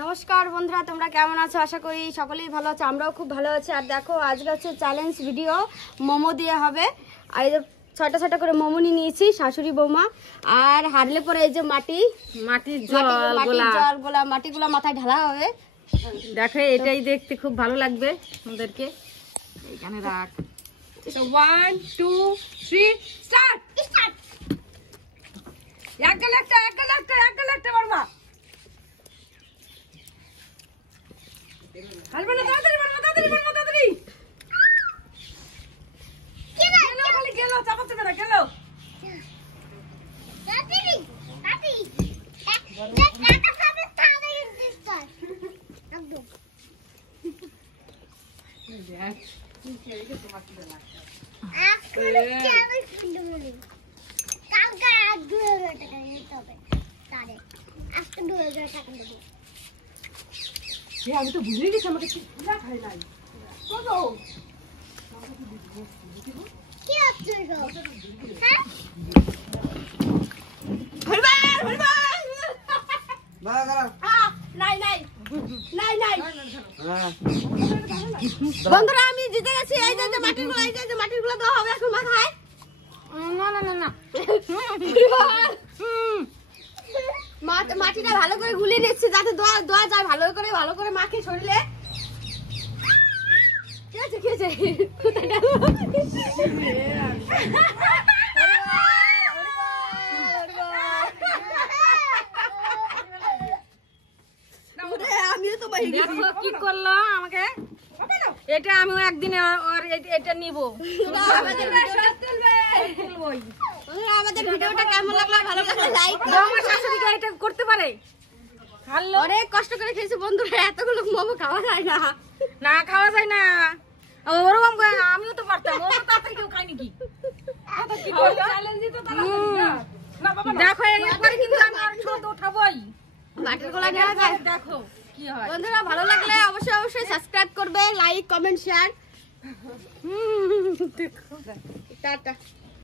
নমস্কার বন্ধুরা, তোমরা কেমন আছো? আশা করি সকলেই ভালো আছো, আমরাও খুব ভালো আছি। আর দেখো, আজকে হচ্ছে চ্যালেঞ্জ ভিডিও, মোমো দিয়ে হবে। আর এই যে ছটা ছটা করে মোমো নিয়ে নিয়েছি, শাশুড়ি বৌমা। আর হারলে পরে এই যে মাটির মাটিগুলা মাথায় ঢালা হবে। দেখো, এটাই দেখতে খুব ভালো লাগবে আমাদেরকে। এখানে রাখ। 1 2 3 স্টার্ট। একটা মারবা। হালবা না, তাড়াতাড়ি মারবা, তাড়াতাড়ি। গেল চাপাতে না, গেল। আমি তো বুঝে গেছি আমাকে খাই নাই। বন্ধুরা, আমি জিতে গেছি। এই যে মাটির গুলো দেওয়া হবে এখন মাথায়। না মাটিটা ভালো করে গুলিয়ে নিচ্ছি যাতে দোয়া যায় ভালো করে মাখে শরীরে। ঠিক আছে, আমিও তো কি করলো আমাকে। এটা আমিও একদিনে এটা নিবো। আমাদের ভিডিওটা কেমন লাগলো, ভালো লাগলে লাইক করো। আমার শাশুড়িকে এটা করতে পারে। হারলো, অনেক কষ্ট করে খেয়েছি বন্ধুরা, এতগুলো মোমো খাওয়া যায় না। না খাওয়া যায় না। ওরকম আমিও তো পারতাম। ও তাড়াতাড়ি কেউ খায় নাকি? দেখো, এরপরে কিন্তু আমি আর ছোট উঠাবোই। মাটির গোলা নেওয়া যায়। দেখো কি হয়। বন্ধুরা, ভালো লাগলে অবশ্যই সাবস্ক্রাইব করবে, লাইক কমেন্ট শেয়ার। টাটা।